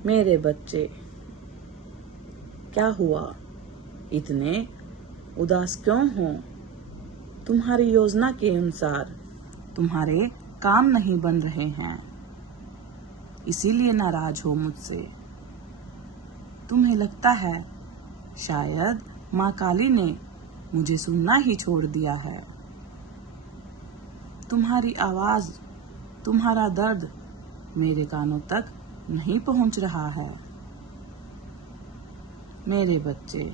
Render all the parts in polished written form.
मेरे बच्चे, क्या हुआ? इतने उदास क्यों हो? तुम्हारी योजना के अनुसार तुम्हारे काम नहीं बन रहे हैं, इसीलिए नाराज हो मुझसे। तुम्हें लगता है शायद माँ काली ने मुझे सुनना ही छोड़ दिया है। तुम्हारी आवाज, तुम्हारा दर्द मेरे कानों तक नहीं पहुंच रहा है। मेरे बच्चे,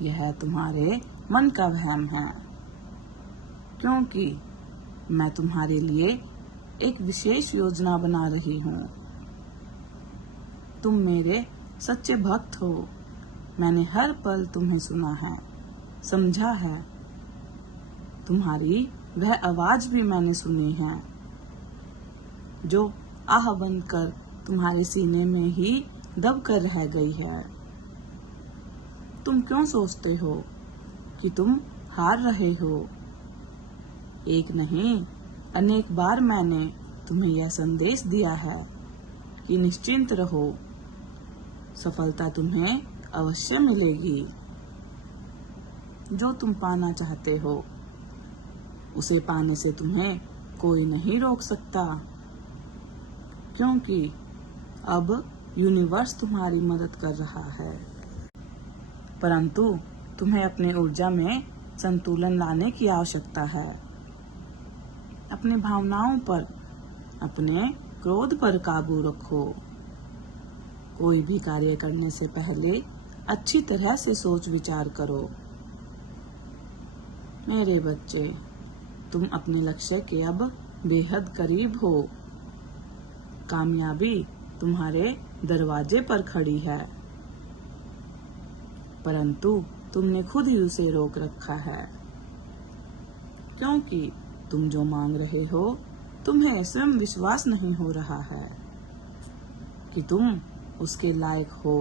यह तुम्हारे मन का वहम है, क्योंकि मैं तुम्हारे लिए एक विशेष योजना बना रही हूँ। तुम मेरे सच्चे भक्त हो। मैंने हर पल तुम्हें सुना है, समझा है। तुम्हारी वह आवाज भी मैंने सुनी है जो आह बनकर तुम्हारे सीने में ही दब कर रह गई है। तुम क्यों सोचते हो कि तुम हार रहे हो? एक नहीं, अनेक बार मैंने तुम्हें यह संदेश दिया है कि निश्चिंत रहो, सफलता तुम्हें अवश्य मिलेगी। जो तुम पाना चाहते हो उसे पाने से तुम्हें कोई नहीं रोक सकता, क्योंकि अब यूनिवर्स तुम्हारी मदद कर रहा है। परंतु तुम्हें अपनी ऊर्जा में संतुलन लाने की आवश्यकता है। अपनी भावनाओं पर, अपने क्रोध पर काबू रखो। कोई भी कार्य करने से पहले अच्छी तरह से सोच विचार करो। मेरे बच्चे, तुम अपने लक्ष्य के अब बेहद करीब हो। कामयाबी तुम्हारे दरवाजे पर खड़ी है, परंतु तुमने खुद ही उसे रोक रखा है, क्योंकि तुम जो मांग रहे हो तुम्हें स्वयं विश्वास नहीं हो रहा है कि तुम उसके लायक हो।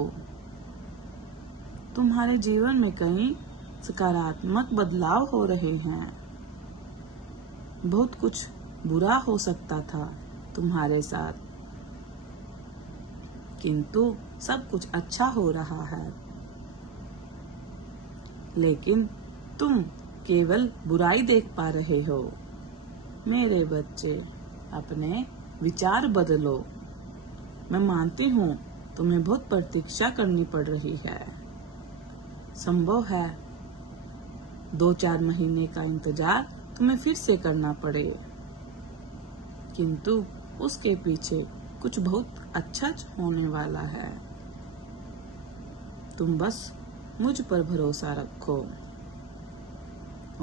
तुम्हारे जीवन में कई सकारात्मक बदलाव हो रहे हैं। बहुत कुछ बुरा हो सकता था तुम्हारे साथ, किंतु सब कुछ अच्छा हो रहा है। लेकिन तुम केवल बुराई देख पा रहे हो। मेरे बच्चे, अपने विचार बदलो। मैं मानती हूँ तुम्हें बहुत प्रतीक्षा करनी पड़ रही है। संभव है 2-4 महीने का इंतजार तुम्हें फिर से करना पड़े, किंतु उसके पीछे कुछ बहुत अच्छा होने वाला है। तुम बस मुझ पर भरोसा रखो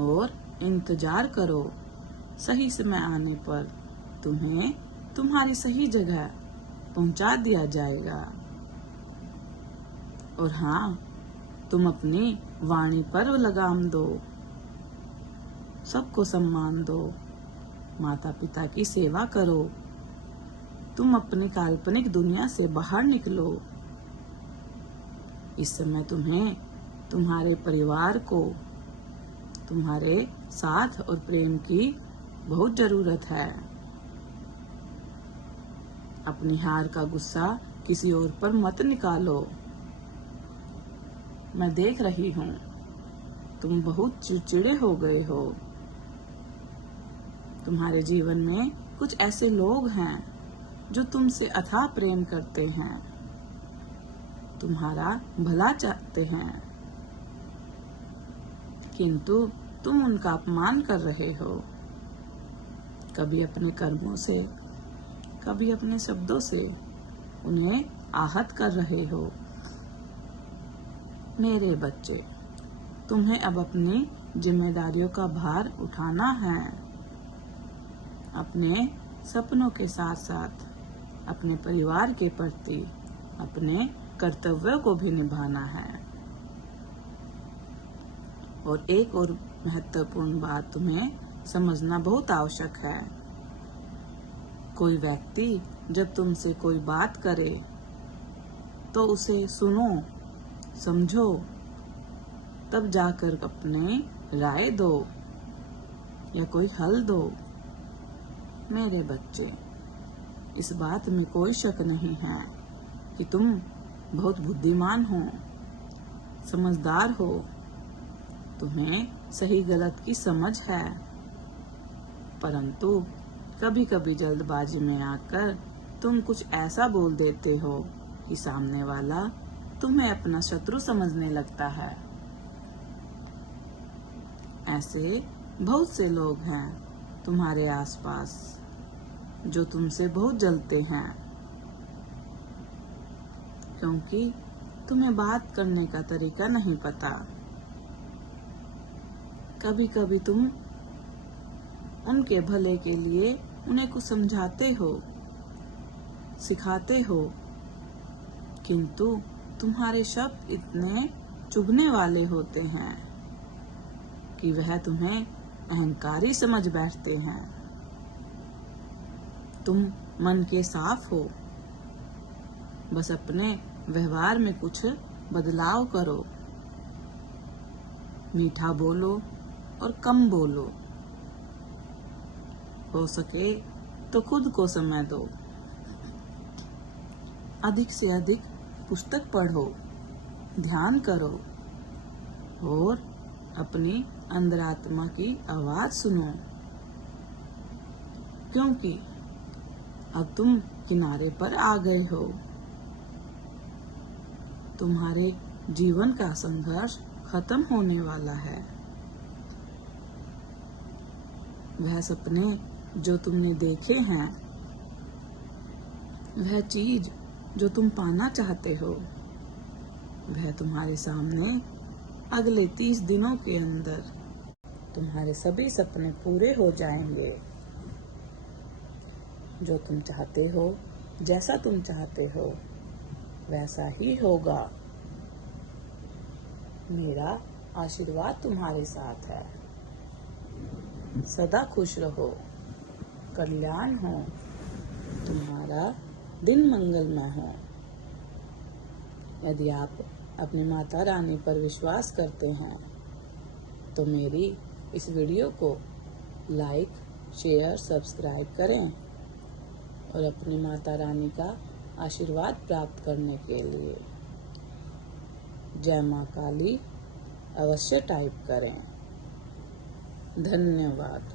और इंतजार करो। सही समय आने पर तुम्हें तुम्हारी सही जगह पहुंचा दिया जाएगा। और हाँ, तुम अपनी वाणी पर लगाम दो, सबको सम्मान दो, माता पिता की सेवा करो। तुम अपनी काल्पनिक दुनिया से बाहर निकलो। इस समय तुम्हें तुम्हारे परिवार को तुम्हारे साथ और प्रेम की बहुत जरूरत है। अपनी हार का गुस्सा किसी और पर मत निकालो। मैं देख रही हूँ तुम बहुत चिड़चिड़े हो गए हो। तुम्हारे जीवन में कुछ ऐसे लोग हैं जो तुमसे अथाह प्रेम करते हैं, तुम्हारा भला चाहते हैं, किंतु तुम उनका अपमान कर रहे हो। कभी अपने कर्मों से, कभी अपने शब्दों से उन्हें आहत कर रहे हो। मेरे बच्चे, तुम्हें अब अपनी जिम्मेदारियों का भार उठाना है। अपने सपनों के साथ साथ अपने परिवार के प्रति अपने कर्तव्यों को भी निभाना है। और एक और महत्वपूर्ण बात तुम्हें समझना बहुत आवश्यक है। कोई व्यक्ति जब तुमसे कोई बात करे तो उसे सुनो, समझो, तब जाकर अपने राय दो या कोई हल दो। मेरे बच्चे, इस बात में कोई शक नहीं है कि तुम बहुत बुद्धिमान हो, समझदार हो, तुम्हें सही गलत की समझ है, परंतु कभी कभी जल्दबाजी में आकर तुम कुछ ऐसा बोल देते हो कि सामने वाला तुम्हें अपना शत्रु समझने लगता है। ऐसे बहुत से लोग हैं तुम्हारे आसपास जो तुमसे बहुत जलते हैं, क्योंकि तुम्हें बात करने का तरीका नहीं पता। कभी कभी तुम उनके भले के लिए उन्हें कुछ समझाते हो, सिखाते हो, किंतु तुम्हारे शब्द इतने चुभने वाले होते हैं कि वह तुम्हें अहंकारी समझ बैठते हैं। तुम मन के साफ हो, बस अपने व्यवहार में कुछ बदलाव करो, मीठा बोलो और कम बोलो, हो सके तो खुद को समय दो, अधिक से अधिक पुस्तक पढ़ो, ध्यान करो और अपनी अंतरात्मा की आवाज सुनो, क्योंकि अब तुम किनारे पर आ गए हो। तुम्हारे जीवन का संघर्ष खत्म होने वाला है। वह सपने जो तुमने देखे हैं, वह चीज जो तुम पाना चाहते हो, वह तुम्हारे सामने अगले 30 दिनों के अंदर तुम्हारे सभी सपने पूरे हो जाएंगे। जो तुम चाहते हो, जैसा तुम चाहते हो, वैसा ही होगा। मेरा आशीर्वाद तुम्हारे साथ है। सदा खुश रहो, कल्याण हो, तुम्हारा दिन मंगलमय हो। यदि आप अपनी माता रानी पर विश्वास करते हैं तो मेरी इस वीडियो को लाइक, शेयर, सब्सक्राइब करें और अपनी माता रानी का आशीर्वाद प्राप्त करने के लिए जय मां काली अवश्य टाइप करें। धन्यवाद।